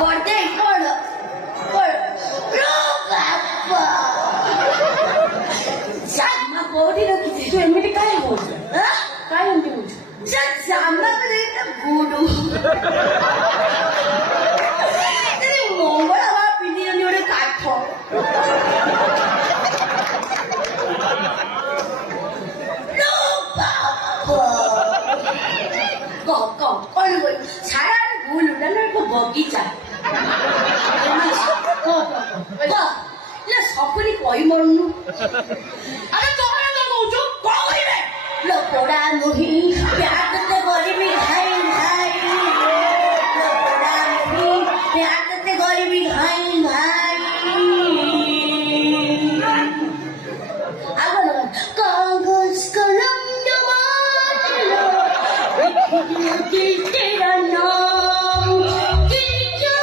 Birthday कोण श्यामा कोडी रखिছে तू एमटी काय बोलतो काय एमटी बोलतो श्यामा गुडू मंगल हवा पिंडी गोटे काठ कौन बोल सारा भूल उठाना को बगीचा सकुनी कही मरनु अरे तोरा तो कहू कौन कहिबे लोकोड़ा नुही प्यार करते गरीबी घाई घाई लोकोड़ा नुही प्यार करते गरीबी घाई घाई आगो कागज कलम जमा दिल तेरा नाम दिल जा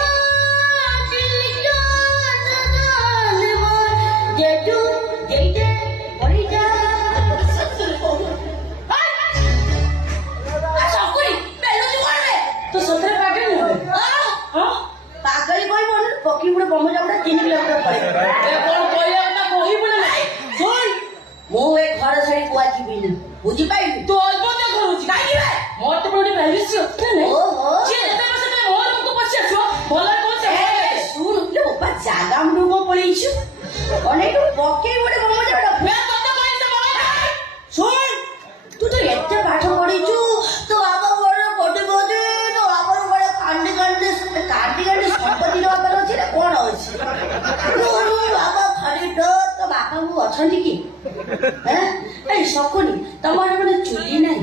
जेटू जेटे बड़ी जा तो सतरे पागल हो हां पागल कोई बोल पकी मुड़े बम जाउडा 3 किलोमीटर पड़े ए कोन कोइया ना कोही बोले नाही सुन मो एक घर छाड़ी कुआ जीबी बुझी पाइली तो अल्प ते करूची काई दिबे मोर तो बड़ी प्राइवेसी होते ने ओहो जे जते बसे ते मोर हमको पछे छो भला कोन से सुन ले बाबा जागा मुड़े को पळीछु अनेक पकी मुड़े बम जाउडा मैं तते कोई से बोला सुन तू तो एते पाठ पढीछु तो बाबा बड़ कोटे कोटे तो बाबा बड़ कांडी कांडी संपत्ति रो बाबा अछि रे कोन अछि नो बाबा खाली तो बाबा को अछंती की हैं ए सकुनी तमार माने चुली नहीं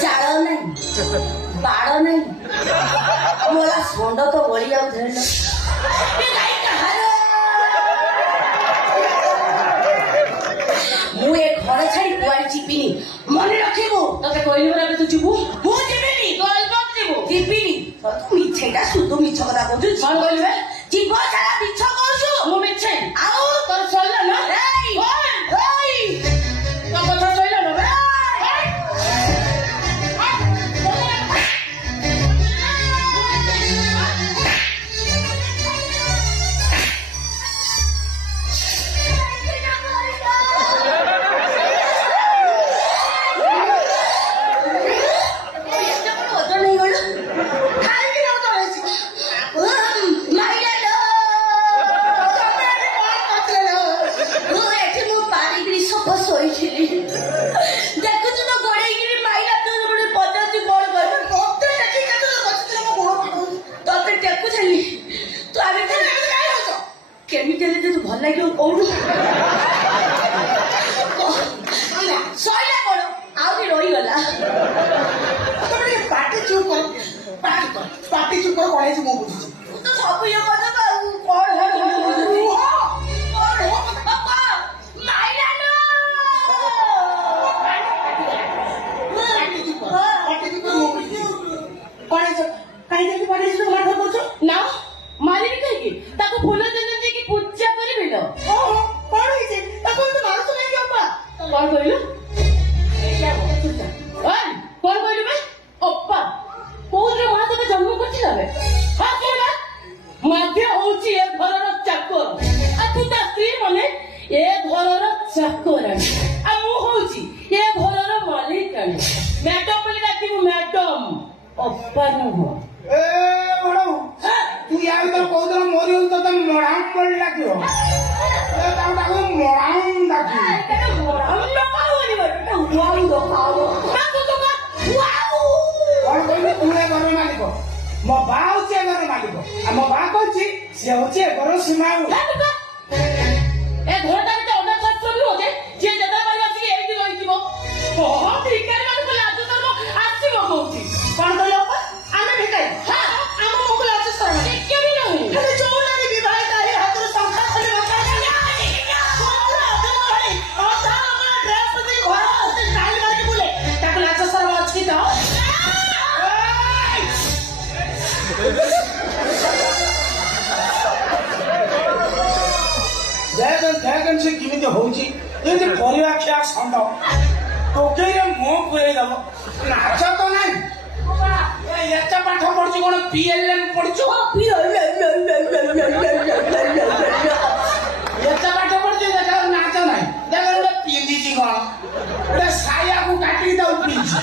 चाळ नहीं बाड़ नहीं मोला सोंड तो बळी जाउ धरल ए गाई कहारे मु एक घर छाड़ी कुआरी चिपिनी मने रखिबो तते कोइली बरा तू जिबू मु जिबिनी तो अल्प जिबू जिबिनी तू मिछेटा सुतो मिछ कथा कहू कोन बोलबे जीव सारा मिछ कहू मु मिछे आउ तोर चलला ना एई एई तो कथा चलला ना बे केमिति हेले तू भल लागियो कोउ सइला कोन आउरी रही गला तोरे पाटी चुप कर पाटी चुप कर कोणे से मो बुझी तो सब ये कथा कोन है पापा माइला नो पाटी चुप कर मो बुझी कोणे से काई देखि पाटी से मार करछो ना मारी भी कहीं ताको फूल चंदन जी की पूजा करी बिलो ओहो कोण होइছে ताको तो मारतो नाही की अप्पा कौन कहलु ओए कौन कहलु बे अप्पा कोउरे मां तते जन्म करथिला बे हां केला माध्य होउची ए घरर चाकर आ तू ता स्त्री मने ए घरर चाकर आ मु होउची ए घरर मालिक मैडम बोली डाकी मैडम अप्पा न हो ए बड़ो तू या भीतर कहू तो मोरी तो तम मोराम पड़ लागियो ए ताऊ ताऊ मोराम डाकी केटा मोराम न पावनी बटा वाउ दो खाओ ना तो वाउ कोण कहली तू ए घर मालिक मो बा होचे घर मालिक आ मो बा कहची से होचे घर सीमाऊ ए घरटा तो ऑर्डर कर सुन होते जे जदा बारी आसी एई दिन होइतिबो हो ठीक है मान को लाजू तो आसीबो कहूची कोण कहलो आमे भेटाई हां आम मोको लाजू सर के भी नहीं खाली चौलारी विवाह तारी हातर संख्या खाली बता कोण अदन भाई ओ ता हमरा ड्रेस पति घर होते स्टाइल मार के बोले ताको लाजू सर अछि तो देखन से किमिति होउची ए जे परिवा खिया संड टोकेरे मुंह पुरे दबो नाच तो नाही ए एचा पाठ पढ କହୁଛି କଣ PLM ପଢିଛୁ? ଏତେ ପାଠ ପଢିଛୁ ଦେଖା ନାଚ ନାହିଁ। ଦେଖ ଗୋଟେ ପିନ୍ଧିଛି କଣ ଗୋଟେ ସାୟାକୁ କାଟିକି ତାକୁ ପିନ୍ଧିଛି।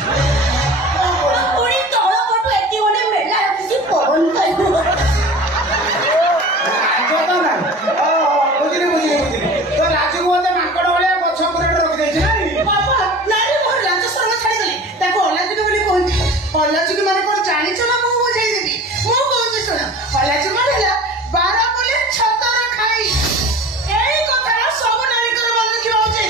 ପୁଣି ତଳ ପଟୁ ଏଠି ଗୋଟେ ମେଲା ରଖିଛି ପବନ ଖାଇବ। ରାଜ ତ ନାହିଁ। ବୁଝିଲି ବୁଝିଲି ବୁଝିଲି। ତ ରାଜକୁ ମତେ ମାଙ୍କଡ ଭଳିଆ ଗଛ ଉପରେ ରଖିଦେଇଛି ନାଇଁ? ବାବା ନାଇଁ ମୋର ଲାଜ ଶରମ ଛାଡ଼ିଦେଲି ତାକୁ ଅଲାଜୁକ ବୋଲି କହୁଛି। ଅଲାଜୁକ ମାନେ କଣ ଜାଣିଛ ନା? ମୁଁ ବୁଝେଇଦେବି। ମୁଁ କହୁଛି ଶୁଣ, ଅଲାଜୁକ ମାନେ ହେଲା ବାର ବୋଲି ଛତର ଖାଇ। ଏଇ କଥାଟା ସବୁ ନାରୀଙ୍କର ମନେ ରଖିବା ଉଚିତ।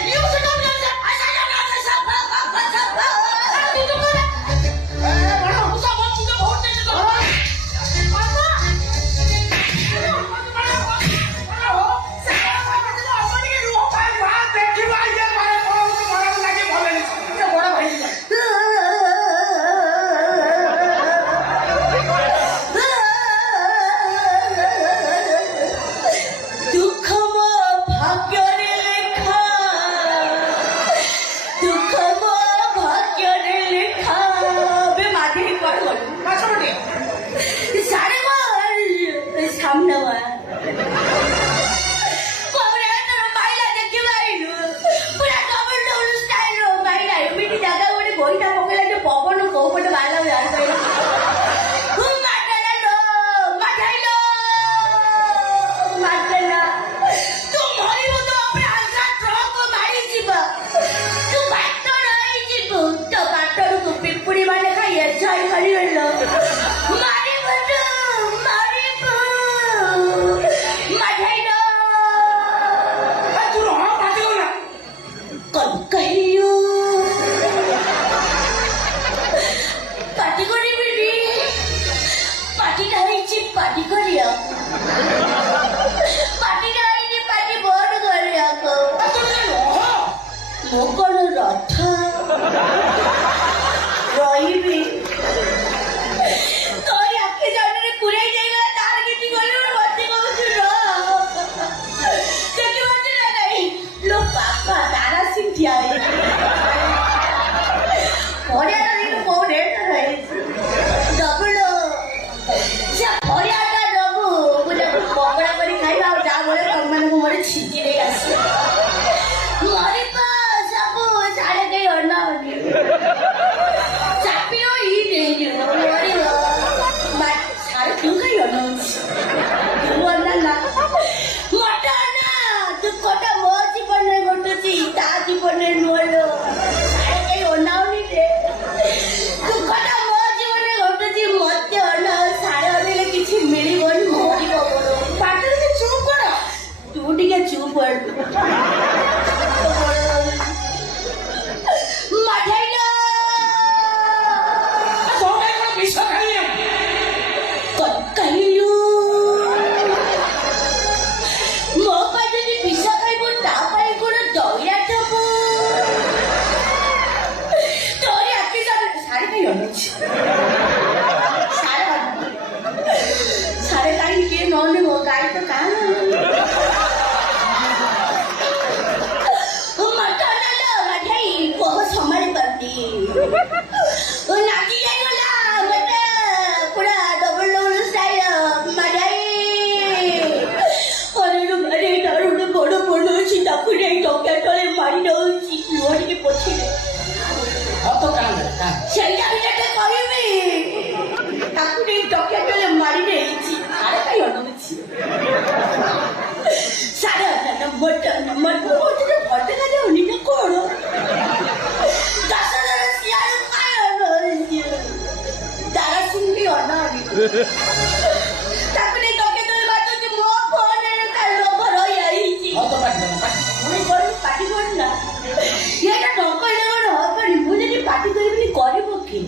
ପାଟି କରିବିନି କରିବ କି?